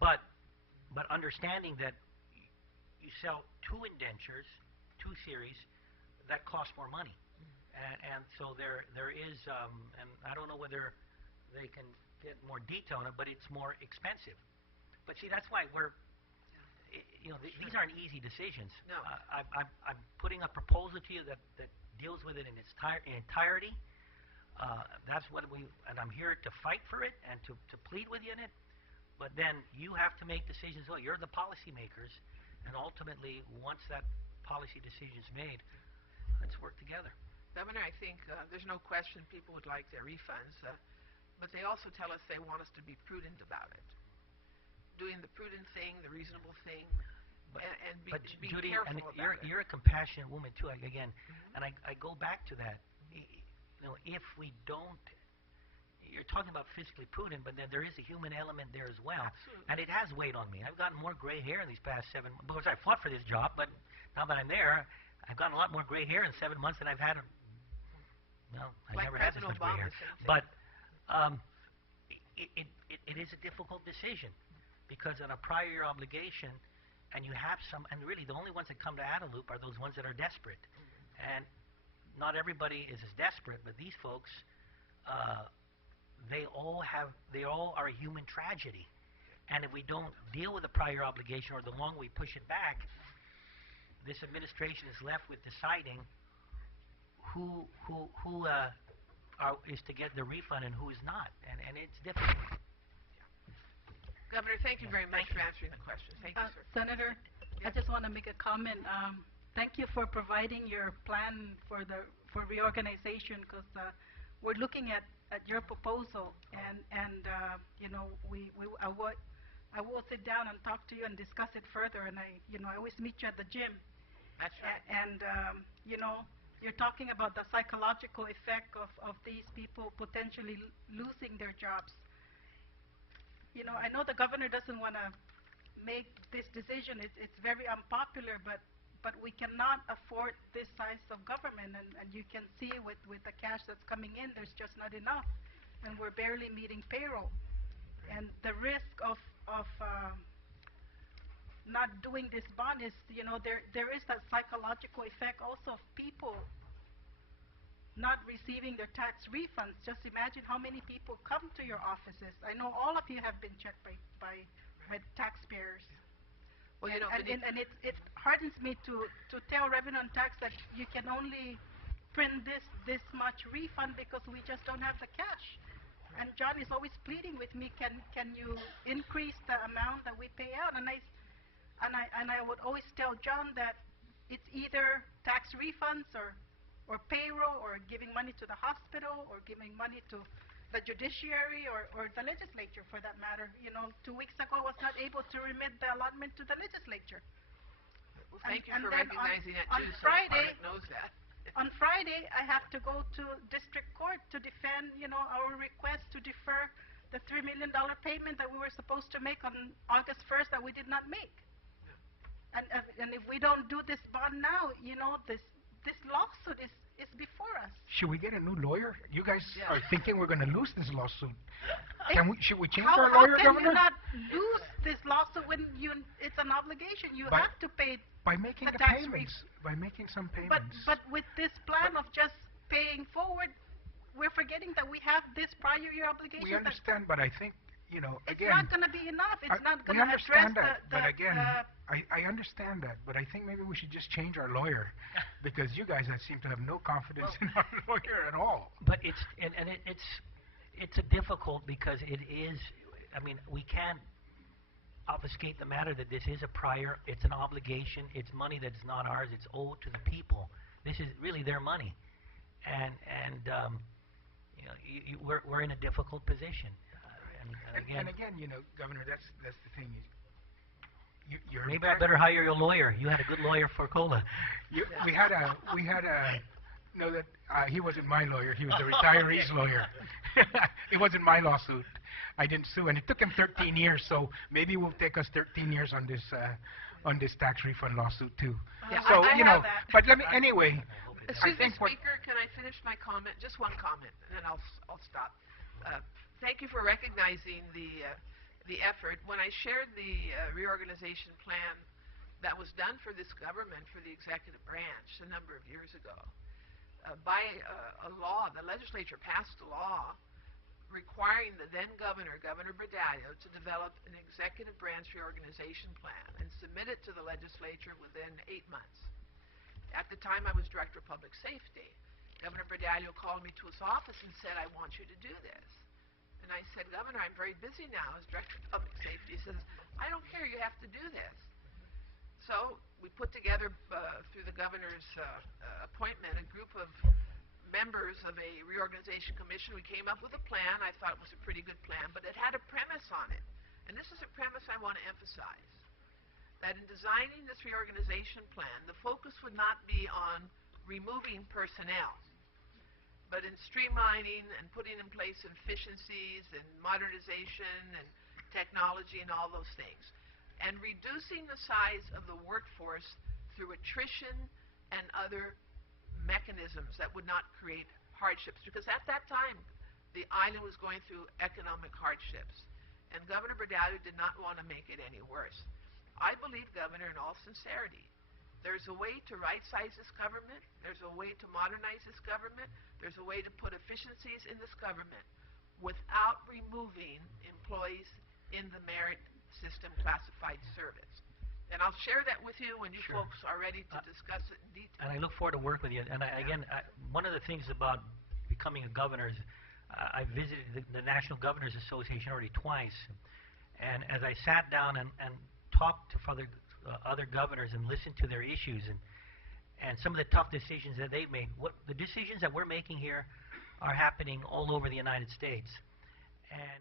But understanding that you sell two indentures, two series, that cost more money, and so there is, and I don't know whether they can get more detail on it, but it's more expensive. But see, that's why these aren't easy decisions. No. I'm putting a proposal to you that deals with it in its entirety. That's what and I'm here to fight for it and to plead with you in it. But then you have to make decisions. Well, you're the policymakers, and ultimately, once that policy decision is made, let's work together. Governor, I think there's no question people would like their refunds, but they also tell us they want us to be prudent about it. Doing the prudent thing, the reasonable thing, and be Judy, careful about it. You're a compassionate woman too. Again, and I go back to that. If we don't, you're talking about fiscally prudent, but then there is a human element there as well. Absolutely. And it has weighed on me. I've gotten more gray hair in these past 7 months. Because I fought for this job, but now that I'm there, I've gotten a lot more gray hair in 7 months than I've had. Well, I never had this much gray hair. But it is a difficult decision, because on a prior year obligation, and you have some, and really the only ones that come to Adelup are those ones that are desperate. And not everybody is as desperate, but these folks, they all are a human tragedy. And if we don't deal with the prior obligation, or the longer we push it back, this administration is left with deciding who is to get the refund and who is not, and it's difficult. Governor, thank you very much for answering the question. Thank you, sir. Senator, I just want to make a comment. Thank you for providing your plan for reorganization, because we're looking at your proposal, and I will sit down and talk to you and discuss it further. And I always meet you at the gym. That's right. And you're talking about the psychological effect of these people potentially losing their jobs. I know the governor doesn't want to make this decision. It's very unpopular, but we cannot afford this size of government, and you can see with the cash that's coming in, there's just not enough, and we're barely meeting payroll. And the risk of not doing this bond is, there is that psychological effect also of people not receiving their tax refunds. Just imagine how many people come to your offices. I know all of you have been checked by taxpayers. Well, and it hardens me to tell Revenue and Tax that you can only print this much refund because we just don't have the cash. And John is always pleading with me, can you increase the amount that we pay out? And I would always tell John that it's either tax refunds or payroll, or giving money to the hospital, or giving money to the judiciary, or the legislature, for that matter. 2 weeks ago I was not able to remit the allotment to the legislature. Well, thank you for recognizing that too. On Friday, knows that. On Friday, I have to go to district court to defend, our request to defer the $3 million payment that we were supposed to make on August 1st that we did not make. Yeah. And if we don't do this bond now, this lawsuit is before us. Should we get a new lawyer? You guys are thinking we're going to lose this lawsuit. Should we change how our lawyer, can Governor? You not lose this lawsuit when it's an obligation? You have to pay by making the tax payments. By making some payments. But with this plan of just paying forward, we're forgetting that we have this prior year obligation. We understand, but I think, again... It's not going to be enough. It's not going to address but again, I understand that, but I think maybe we should just change our lawyer, because you guys seem to have no confidence in our lawyer at all. But it's a difficult, because it is, we can't obfuscate the matter that this is a prior, it's an obligation, it's money that's not ours, it's owed to the people. This is really their money. And we're in a difficult position. And again, Governor, that's the thing. Maybe I better hire your lawyer. You had a good lawyer for COLA. He wasn't my lawyer. He was the retiree's lawyer. It wasn't my lawsuit. I didn't sue, and it took him 13 years. So maybe it will take us 13 years on this tax refund lawsuit too. Yeah, so but let me anyway. Excuse me, Speaker. Can I finish my comment? Just one comment, and then I'll stop. Thank you for recognizing the the effort. When I shared the reorganization plan that was done for this government, for the executive branch, a number of years ago, by a law, the legislature passed a law requiring the then governor, Governor Bradallo, to develop an executive branch reorganization plan and submit it to the legislature within 8 months. At the time, I was Director of Public Safety. Governor Bradallo called me to his office and said, I want you to do this. And I said, Governor, I'm very busy now as Director of Public Safety. He says, I don't care, you have to do this. So we put together, through the governor's appointment, a group of members of a reorganization commission. We came up with a plan. I thought it was a pretty good plan, but it had a premise on it. And this is a premise I want to emphasize, that in designing this reorganization plan, the focus would not be on removing personnel, but in streamlining and putting in place efficiencies and modernization and technology and all those things, and reducing the size of the workforce through attrition and other mechanisms that would not create hardships. Because at that time, the island was going through economic hardships, and Governor Bradallo did not want to make it any worse. I believe, Governor, in all sincerity, there's a way to right-size this government, there's a way to modernize this government, there's a way to put efficiencies in this government without removing employees in the merit system classified service. And I'll share that with you when you folks are ready to discuss it in detail. And I look forward to work with you. And one of the things about becoming a governor is I visited the National Governors Association already twice. And as I sat down and talked to other governors and listened to their issues and some of the tough decisions that they've made, the decisions that we're making here are happening all over the United States. And